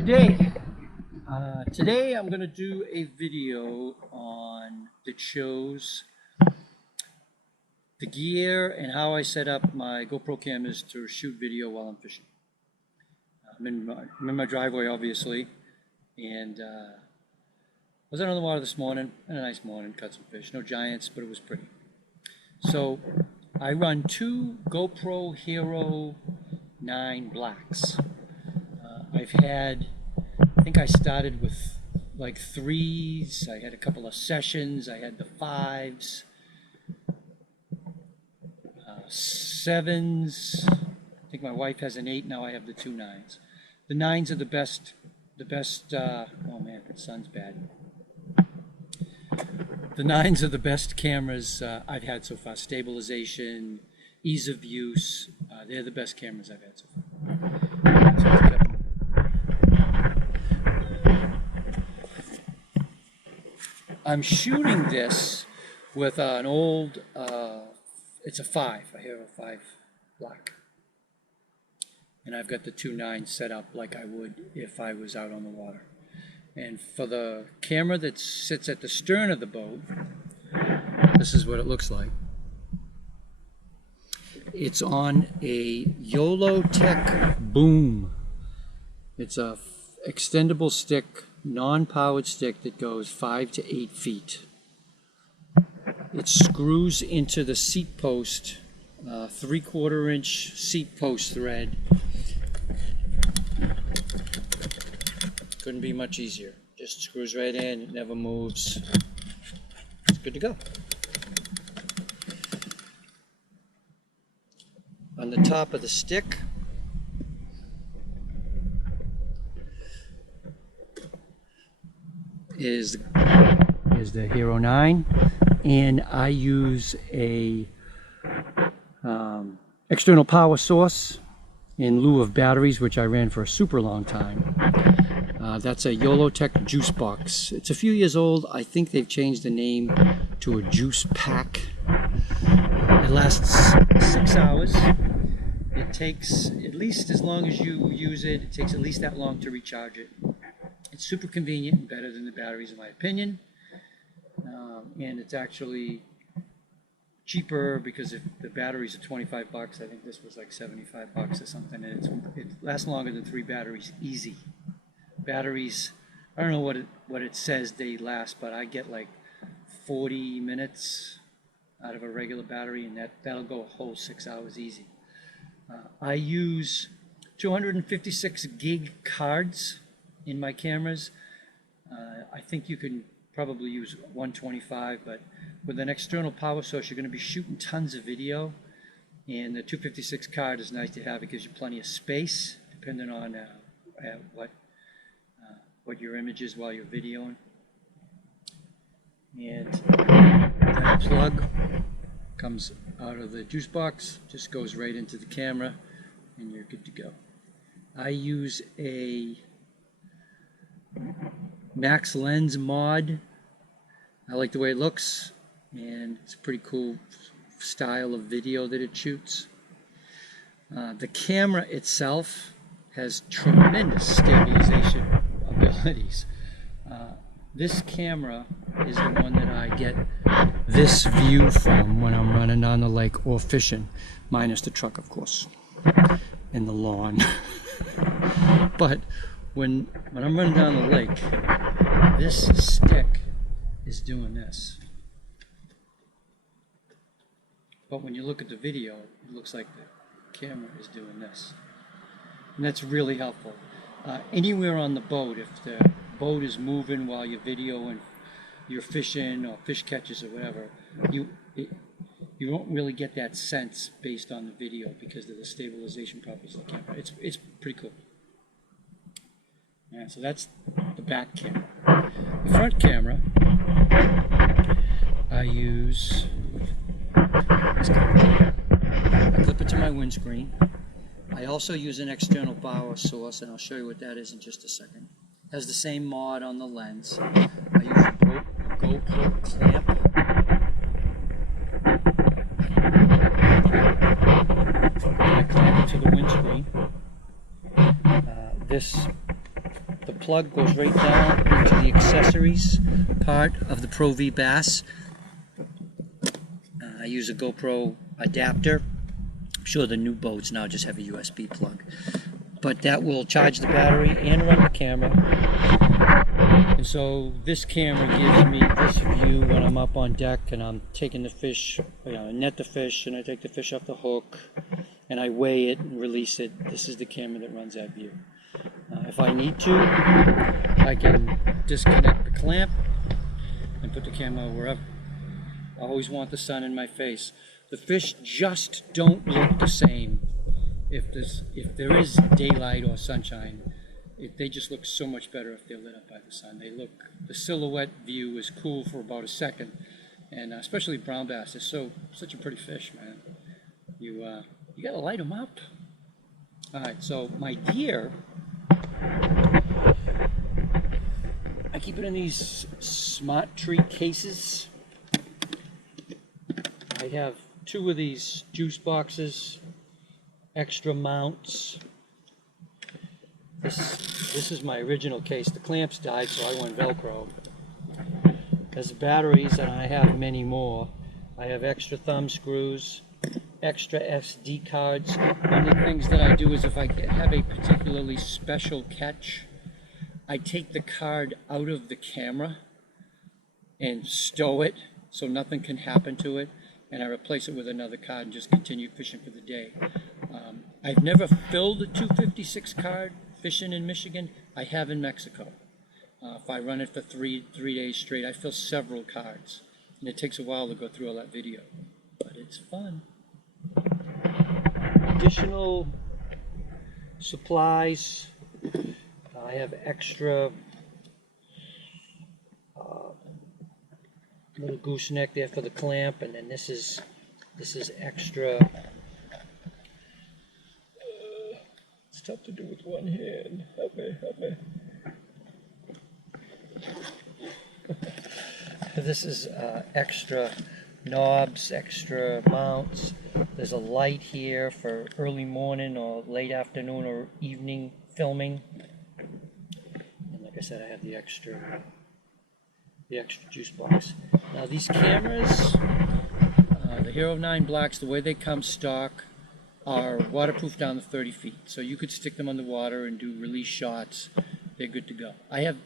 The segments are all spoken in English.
Good day. Today I'm going to do a video that shows the gear and how I set up my GoPro cameras to shoot video while I'm fishing. I'm in my driveway, obviously, and I was out on the water this morning. Had a nice morning, caught some fish. No giants, but it was pretty. So I run two GoPro Hero 9 Blacks. I think I started with like 3s, I had a couple of sessions, I had the 5s, 7s, I think my wife has an 8, now I have the two 9s. The 9s are the best, oh man, the sun's bad. The 9s are the best cameras I've had so far. Stabilization, ease of use, they're the best cameras I've had so far. I'm shooting this with an old, it's a 5, a Hero 5 Black. And I've got the two 9s set up like I would if I was out on the water. And for the camera that sits at the stern of the boat, this is what it looks like. It's on a YOLO Tech Boom. It's a extendable stick, non-powered stick that goes 5 to 8 feet. It screws into the seat post, 3/4 inch seat post thread. Couldn't be much easier. Just screws right in, it never moves. It's good to go. On the top of the stick is the Hero 9, and I use a external power source in lieu of batteries, which I ran for a super long time. That's a YOLO Tech juice box. It's a few years old. I think they've changed the name to a juice pack. It lasts 6 hours. It takes at least as long as you use it. It takes at least that long to recharge it. It's super convenient and better than the batteries in my opinion, and it's actually cheaper because if the batteries are 25 bucks, I think this was like 75 bucks or something, and it lasts longer than 3 batteries easy. Batteries, I don't know what it says they last, but I get like 40 minutes out of a regular battery, and that'll go a whole 6 hours easy. I use 256 gig cards in my cameras. I think you can probably use 125, but with an external power source you're going to be shooting tons of video, and the 256 card is nice to have. It gives you plenty of space depending on what your image is while you're videoing. And that plug comes out of the juice box, just goes right into the camera, and you're good to go. I use a Max Lens mod. I like the way it looks, and it's a pretty cool style of video that it shoots. The camera itself has tremendous stabilization abilities. This camera is the one that I get this view from when I'm running down the lake or fishing, minus the truck, of course, and the lawn. But when I'm running down the lake, this stick is doing this. But when you look at the video, it looks like the camera is doing this. And that's really helpful. Anywhere on the boat, if the boat is moving while you're videoing, you're fishing or fish catches or whatever, you don't really get that sense based on the video because of the stabilization properties of the camera. It's pretty cool. Yeah, so that's the back camera. The front camera, I use this camera. I clip it to my windscreen. I also use an external power source, and I'll show you what that is in just a second. It has the same mod on the lens. I use a GoPro clamp. I clamp it to the windscreen. This The plug goes right down into the accessories part of the Pro V Bass. I use a GoPro adapter. I'm sure the new boats now just have a USB plug. But that will charge the battery and run the camera. And so this camera gives me this view when I'm up on deck and I'm taking the fish, net the fish, and I take the fish off the hook and I weigh it and release it. This is the camera that runs that view. If I need to, I can disconnect the clamp and put the camera wherever. I always want the sun in my face. The fish just don't look the same if there is daylight or sunshine. They just look so much better if they're lit up by the sun. The silhouette view is cool for about a second, and especially brown bass is such a pretty fish, man. You gotta light them up. All right, so my gear, I keep it in these Smart Tree cases. I have 2 of these juice boxes, extra mounts. This is my original case. The clamps died, so I went Velcro. There's batteries, and I have many more. I have extra thumb screws, extra SD cards. One of the things that I do is if I have a particularly special catch, I take the card out of the camera and stow it so nothing can happen to it, and I replace it with another card and just continue fishing for the day. I've never filled a 256 card fishing in Michigan. I have in Mexico. If I run it for three days straight, I fill several cards, and it takes a while to go through all that video, but it's fun. Additional supplies. I have extra little gooseneck there for the clamp, and then this is extra. It's tough to do with one hand. Help me, help me. This is extra knobs, extra mounts. There's a light here for early morning or late afternoon or evening filming. And like I said, I have the extra juice box. Now these cameras, the Hero 9 Blacks, the way they come stock, are waterproof down to 30 feet. So you could stick them underwater and do release shots. They're good to go. I have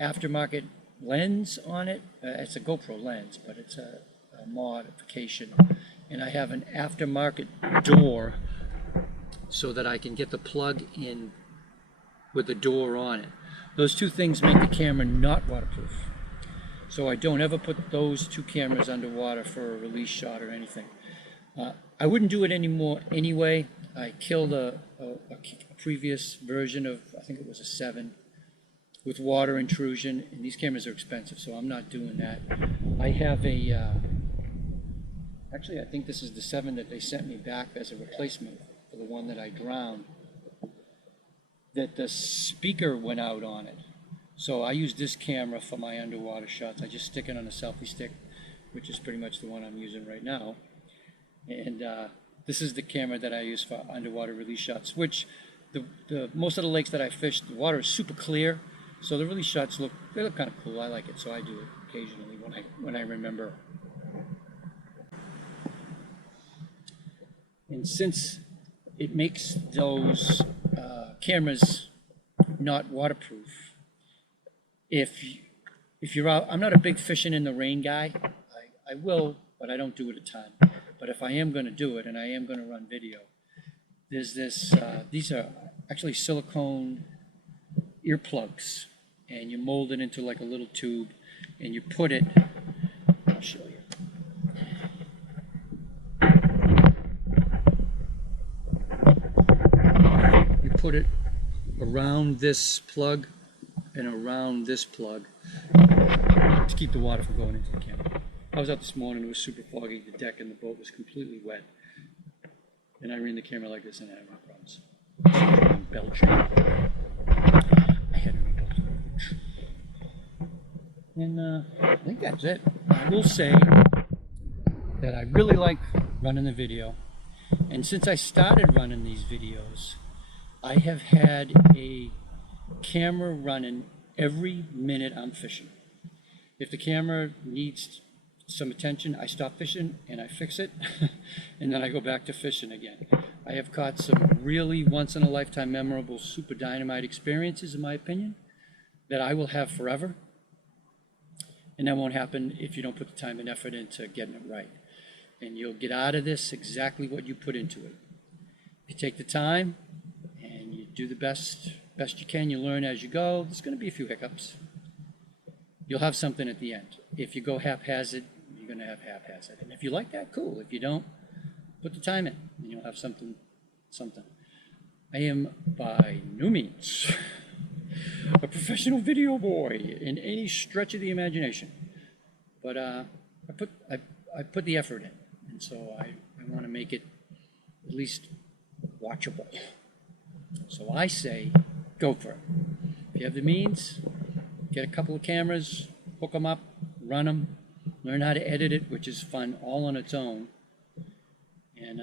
aftermarket lens on it. It's a GoPro lens, but it's a modification. And I have an aftermarket door so that I can get the plug in with the door on it. Those 2 things make the camera not waterproof. So I don't ever put those 2 cameras underwater for a release shot or anything. I wouldn't do it anymore anyway. I killed a previous version of, I think it was a 7, with water intrusion, and these cameras are expensive, so I'm not doing that. I have actually I think this is the 7 that they sent me back as a replacement for the one that I drowned, that the speaker went out on it. So I use this camera for my underwater shots. I just stick it on a selfie stick, which is pretty much the one I'm using right now. And this is the camera that I use for underwater release shots, which most of the lakes that I fish, the water is super clear, so the release shots look kind of cool. I like it, so I do it occasionally when I remember. And since it makes those cameras not waterproof, if you're out, I'm not a big fishing in the rain guy. I will, but I don't do it a ton. But if I am going to do it, and I am going to run video, there's this, these are actually silicone earplugs, and you mold it into like a little tube, and you put it, I'll show you. You put it around this plug and around this plug to keep the water from going into the camera. I was out this morning, it was super foggy, the deck and the boat was completely wet. And I ran the camera like this and I had no problems. Belgium. I had no problems. And I think that's it. I will say that I really like running the video. And since I started running these videos, I have had a camera running every minute I'm fishing. If the camera needs some attention, I stop fishing and I fix it, and then I go back to fishing again. I have caught some really once-in-a-lifetime memorable super dynamite experiences, in my opinion, that I will have forever. And that won't happen if you don't put the time and effort into getting it right. And you'll get out of this exactly what you put into it. If you take the time and you do the best you can, you learn as you go, there's going to be a few hiccups. You'll have something at the end. If you go haphazard, you're going to have haphazard. And if you like that, cool. If you don't, put the time in, and you'll have something. I am by no means a professional video boy in any stretch of the imagination, but I put the effort in, and so I want to make it at least watchable. So I say, go for it. If you have the means, get a couple of cameras, hook them up, run them, learn how to edit it, which is fun all on its own, and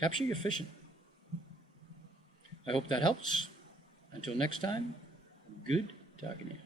capture your fishing. I hope that helps. Until next time, good talking to you.